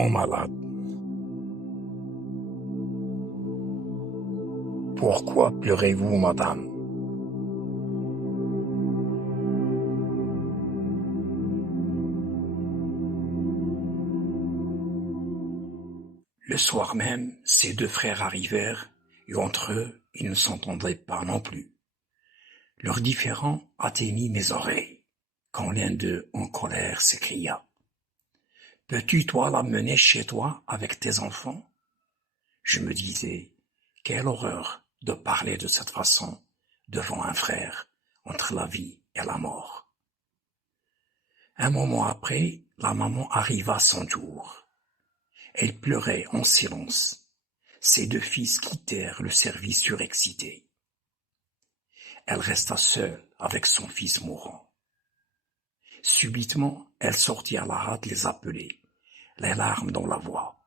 Enfant malade. Pourquoi pleurez-vous, madame? Le soir même, ses deux frères arrivèrent, et entre eux, ils ne s'entendaient pas non plus. Leur différend atteignit mes oreilles, quand l'un d'eux, en colère, s'écria: « Peux-tu, toi, l'amener chez toi avec tes enfants? » Je me disais: quelle horreur de parler de cette façon devant un frère, entre la vie et la mort. Un moment après, la maman arriva à son tour. Elle pleurait en silence. Ses deux fils quittèrent le service surexcité. Elle resta seule avec son fils mourant. Subitement, elle sortit à la hâte les appeler, les larmes dans la voix.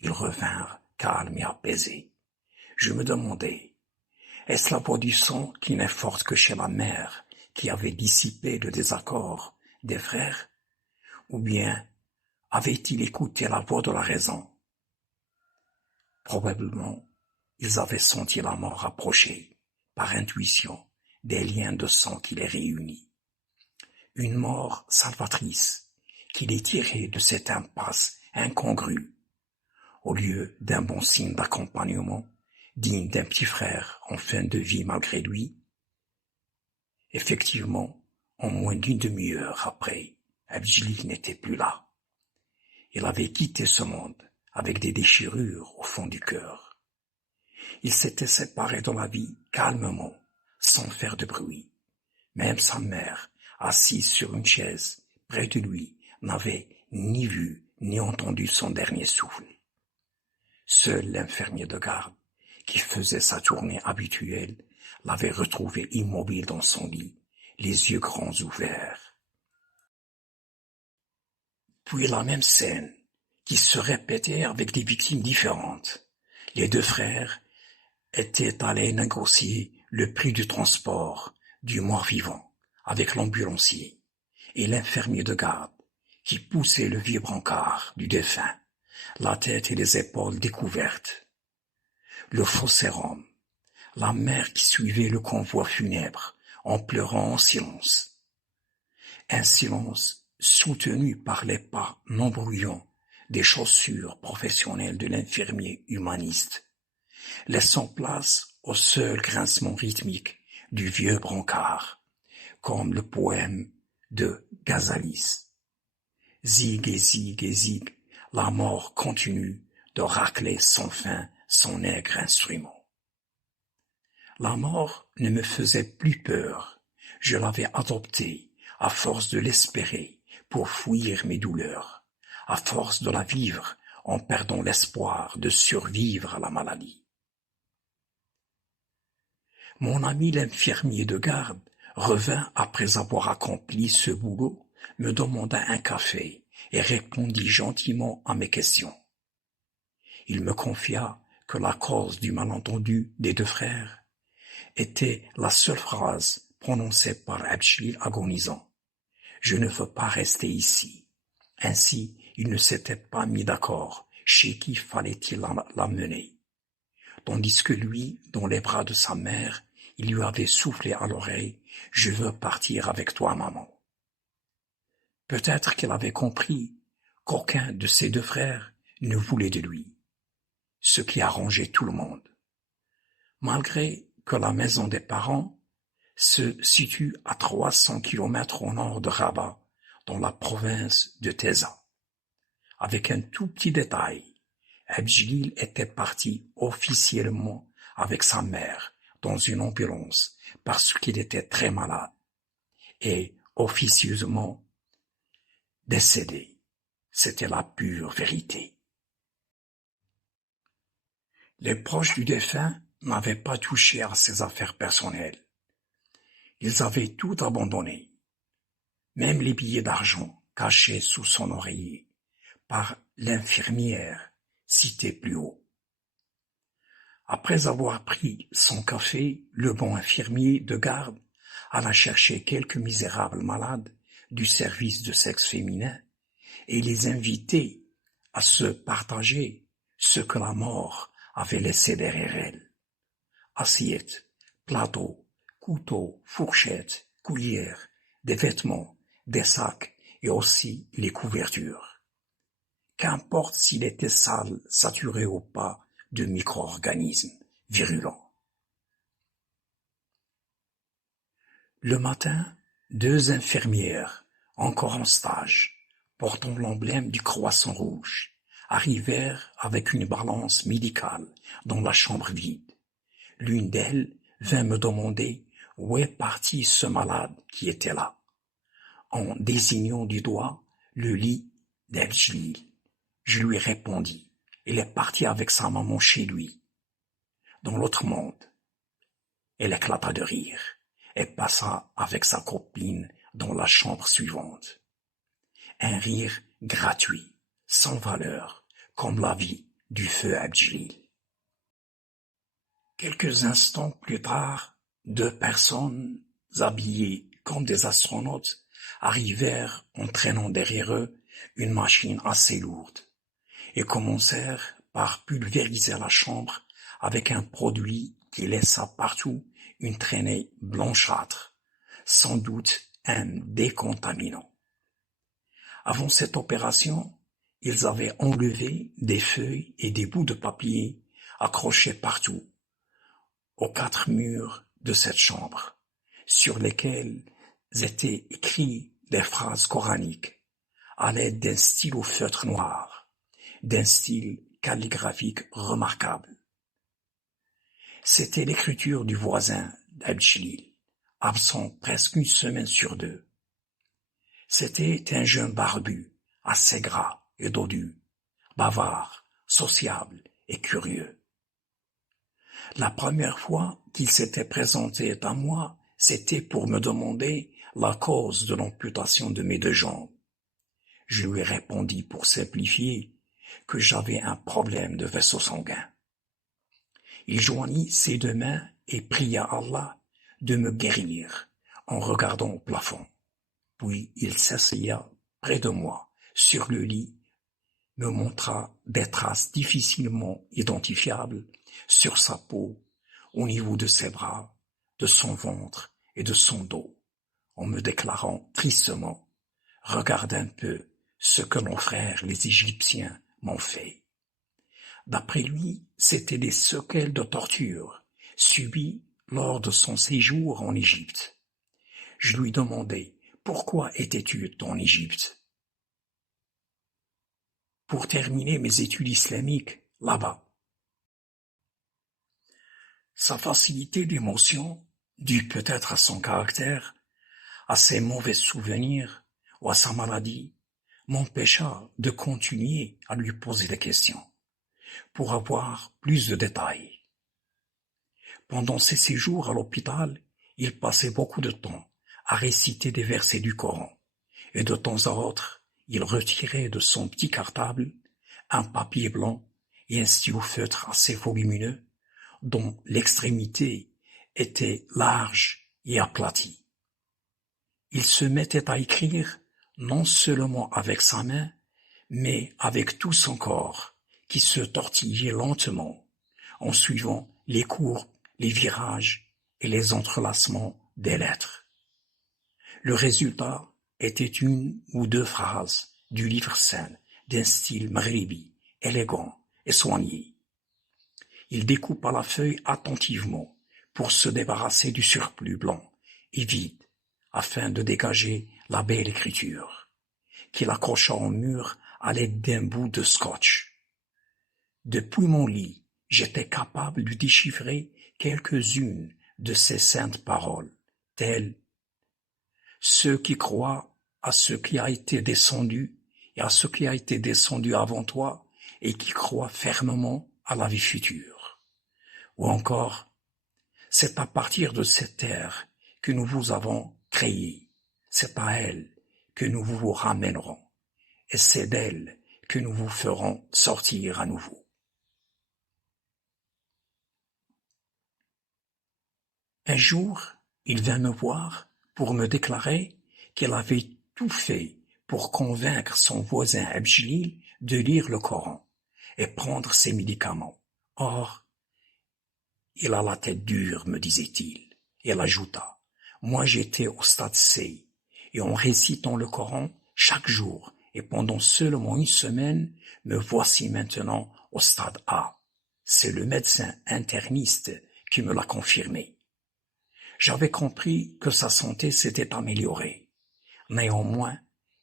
Ils revinrent calmes et apaisés. Je me demandais, est-ce la voix du sang qui n'est forte que chez la mère, qui avait dissipé le désaccord des frères, ou bien avait-il écouté la voix de la raison? Probablement, ils avaient senti la mort approcher, par intuition, des liens de sang qui les réunit. Une mort salvatrice, qui les tirait de cette impasse incongrue, au lieu d'un bon signe d'accompagnement, digne d'un petit frère en fin de vie malgré lui. Effectivement, en moins d'une demi-heure après, Abdjilil n'était plus là. Il avait quitté ce monde avec des déchirures au fond du cœur. Il s'était séparé de la vie calmement, sans faire de bruit. Même sa mère, assise sur une chaise près de lui, n'avait ni vu ni entendu son dernier souffle. Seul l'infirmier de garde, qui faisait sa tournée habituelle, l'avait retrouvé immobile dans son lit, les yeux grands ouverts. Puis la même scène, qui se répétait avec des victimes différentes. Les deux frères étaient allés négocier le prix du transport du mort-vivant avec l'ambulancier et l'infirmier de garde qui poussait le vieux brancard du défunt, la tête et les épaules découvertes. Le faussaire-homme, la mère qui suivait le convoi funèbre en pleurant en silence. Un silence soutenu par les pas non bruyants des chaussures professionnelles de l'infirmier humaniste, laissant place au seul grincement rythmique du vieux brancard, comme le poème de Ghazalis. Zig et zig et zig, la mort continue de racler sans fin son aigre instrument. La mort ne me faisait plus peur, je l'avais adoptée à force de l'espérer pour fuir mes douleurs, à force de la vivre en perdant l'espoir de survivre à la maladie. Mon ami l'infirmier de garde revint après avoir accompli ce boulot, me demanda un café et répondit gentiment à mes questions. Il me confia que la cause du malentendu des deux frères était la seule phrase prononcée par Abdjilil agonisant. « Je ne veux pas rester ici ». Ainsi, ils ne s'étaient pas mis d'accord chez qui fallait-il l'amener. Tandis que lui, dans les bras de sa mère, il lui avait soufflé à l'oreille « Je veux partir avec toi, maman ». Peut-être qu'il avait compris qu'aucun de ses deux frères ne voulait de lui, ce qui arrangeait tout le monde. Malgré que la maison des parents se situe à 300 kilomètres au nord de Rabat, dans la province de Teza. Avec un tout petit détail, Abdjilil était parti officiellement avec sa mère dans une ambulance parce qu'il était très malade et officieusement décédé. C'était la pure vérité. Les proches du défunt n'avaient pas touché à ses affaires personnelles. Ils avaient tout abandonné, même les billets d'argent cachés sous son oreiller par l'infirmière citée plus haut. Après avoir pris son café, le bon infirmier de garde alla chercher quelques misérables malades du service de sexe féminin et les invitait à se partager ce que la mort avait laissé derrière elle. Assiettes, plateaux, couteaux, fourchettes, cuillères, des vêtements, des sacs et aussi les couvertures. Qu'importe s'il était sale, saturé ou pas de micro-organismes virulents. Le matin, 2 infirmières, encore en stage, portant l'emblème du Croissant Rouge, arrivèrent avec une balance médicale dans la chambre vide. L'une d'elles vint me demander où est parti ce malade qui était là, en désignant du doigt le lit d'Abdjlil. Je lui répondis, il est parti avec sa maman chez lui, dans l'autre monde. Elle éclata de rire et passa avec sa copine dans la chambre suivante. Un rire gratuit, sans valeur, comme la vie du feu Abdjlil. Quelques instants plus tard, 2 personnes habillées comme des astronautes arrivèrent en traînant derrière eux une machine assez lourde et commencèrent par pulvériser la chambre avec un produit qui laissa partout une traînée blanchâtre, sans doute un décontaminant. Avant cette opération, ils avaient enlevé des feuilles et des bouts de papier accrochés partout, aux 4 murs de cette chambre, sur lesquels étaient écrits des phrases coraniques, à l'aide d'un stylo feutre noir, d'un style calligraphique remarquable. C'était l'écriture du voisin d'Abdjlil, absent presque une semaine sur 2. C'était un jeune barbu, assez gras et dodu, bavard, sociable et curieux. La première fois qu'il s'était présenté à moi, c'était pour me demander la cause de l'amputation de mes 2 jambes. Je lui répondis pour simplifier que j'avais un problème de vaisseau sanguin. Il joignit ses 2 mains et pria Allah de me guérir en regardant au plafond. Puis il s'asseya près de moi, sur le lit, me montra des traces difficilement identifiables sur sa peau, au niveau de ses bras, de son ventre et de son dos, en me déclarant tristement « Regarde un peu ce que nos frères les Égyptiens m'ont fait. » D'après lui, c'étaient des séquelles de torture subies lors de son séjour en Égypte. Je lui demandai « Pourquoi étais-tu en Égypte ?» Pour terminer mes études islamiques là-bas. Sa facilité d'émotion, due peut-être à son caractère, à ses mauvais souvenirs ou à sa maladie, m'empêcha de continuer à lui poser des questions, pour avoir plus de détails. Pendant ses séjours à l'hôpital, il passait beaucoup de temps à réciter des versets du Coran, et de temps à autre, il retirait de son petit cartable un papier blanc et un stylo feutre assez volumineux, dont l'extrémité était large et aplatie. Il se mettait à écrire non seulement avec sa main, mais avec tout son corps, qui se tortillait lentement, en suivant les courbes, les virages et les entrelacements des lettres. Le résultat était 1 ou 2 phrases du livre saint, d'un style maghribi, élégant et soigné. Il découpa la feuille attentivement pour se débarrasser du surplus blanc et vide, afin de dégager la belle écriture, qu'il accrocha au mur à l'aide d'un bout de scotch. Depuis mon lit, j'étais capable de déchiffrer quelques-unes de ces saintes paroles, telles « Ceux qui croient à ce qui a été descendu et à ce qui a été descendu avant toi et qui croient fermement à la vie future. » Ou encore, c'est à partir de cette terre que nous vous avons créé, c'est à elle que nous vous ramènerons, et c'est d'elle que nous vous ferons sortir à nouveau. Un jour, il vint me voir pour me déclarer qu'il avait tout fait pour convaincre son voisin Abdjlil de lire le Coran et prendre ses médicaments. Or, il a la tête dure, me disait-il. Et elle ajouta, moi j'étais au stade C, et en récitant le Coran chaque jour, et pendant seulement une semaine, me voici maintenant au stade A. C'est le médecin interniste qui me l'a confirmé. J'avais compris que sa santé s'était améliorée. Néanmoins,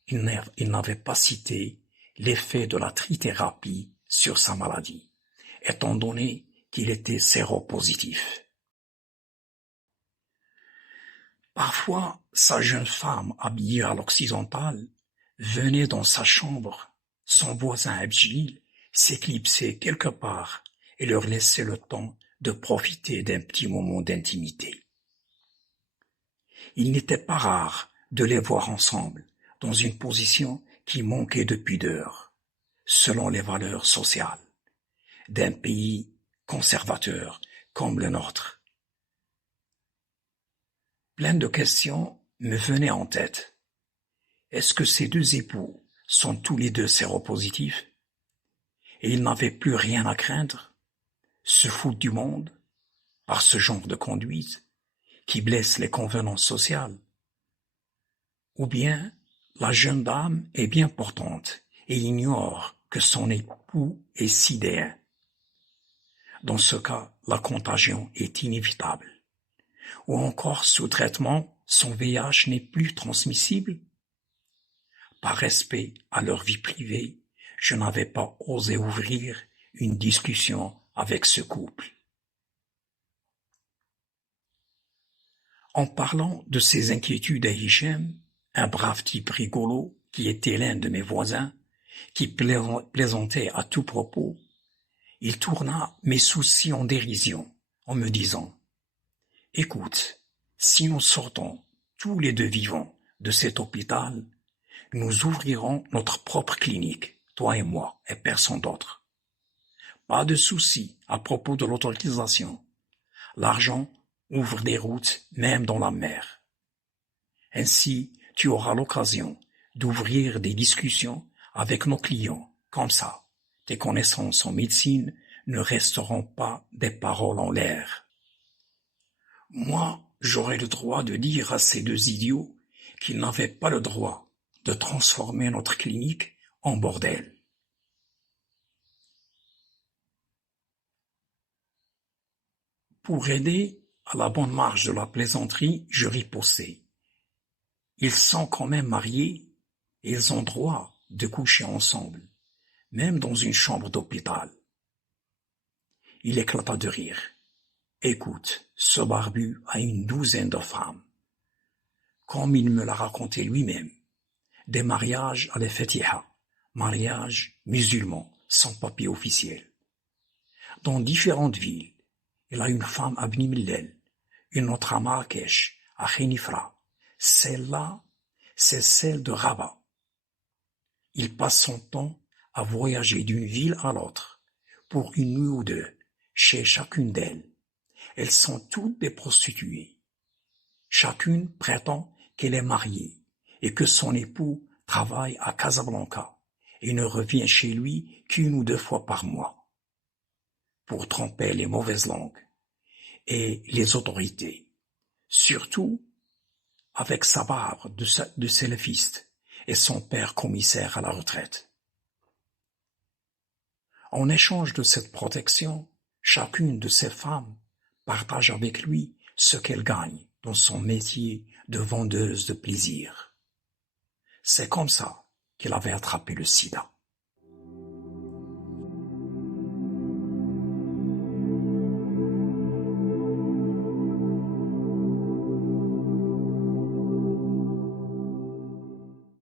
il n'avait pas cité l'effet de la trithérapie sur sa maladie, étant donné qu'il était séropositif. Parfois, sa jeune femme, habillée à l'occidental, venait dans sa chambre, son voisin Abjil s'éclipsait quelque part et leur laissait le temps de profiter d'un petit moment d'intimité. Il n'était pas rare de les voir ensemble, dans une position qui manquait de pudeur, selon les valeurs sociales d'un pays conservateur comme le nôtre. Plein de questions me venaient en tête. Est-ce que ces deux époux sont tous les deux séropositifs et ils n'avaient plus rien à craindre, se foutent du monde par ce genre de conduite qui blesse les convenances sociales? Ou bien la jeune dame est bien portante et ignore que son époux est sidéen. Dans ce cas, la contagion est inévitable. Ou encore, sous traitement, son VIH n'est plus transmissible. Par respect à leur vie privée, je n'avais pas osé ouvrir une discussion avec ce couple. En parlant de ses inquiétudes à Hichem, un brave type rigolo qui était l'un de mes voisins, qui plaisantait à tout propos, il tourna mes soucis en dérision en me disant « Écoute, si nous sortons tous les deux vivants de cet hôpital, nous ouvrirons notre propre clinique, toi et moi, et personne d'autre. Pas de souci à propos de l'autorisation. L'argent ouvre des routes même dans la mer. Ainsi, tu auras l'occasion d'ouvrir des discussions avec nos clients. Comme ça, tes connaissances en médecine ne resteront pas des paroles en l'air. » Moi, j'aurais le droit de dire à ces deux idiots qu'ils n'avaient pas le droit de transformer notre clinique en bordel. Pour aider à la bonne marche de la plaisanterie, je ripostais. Ils sont quand même mariés et ils ont droit de coucher ensemble, même dans une chambre d'hôpital. Il éclata de rire. Écoute, ce barbu a une douzaine de femmes. Comme il me l'a raconté lui-même, des mariages à l'Fatiha, mariages musulmans sans papier officiel. Dans différentes villes, il a une femme à Bni Mellel, une autre à Marrakech, à Khénifra. Celle-là, c'est celle de Rabat. Il passe son temps à voyager d'une ville à l'autre, pour une nuit ou deux, chez chacune d'elles. Elles sont toutes des prostituées. Chacune prétend qu'elle est mariée et que son époux travaille à Casablanca et ne revient chez lui qu'une ou deux fois par mois pour tromper les mauvaises langues et les autorités, surtout avec sa barbe de salafiste et son père commissaire à la retraite. En échange de cette protection, chacune de ces femmes partage avec lui ce qu'elle gagne dans son métier de vendeuse de plaisir. C'est comme ça qu'il avait attrapé le sida.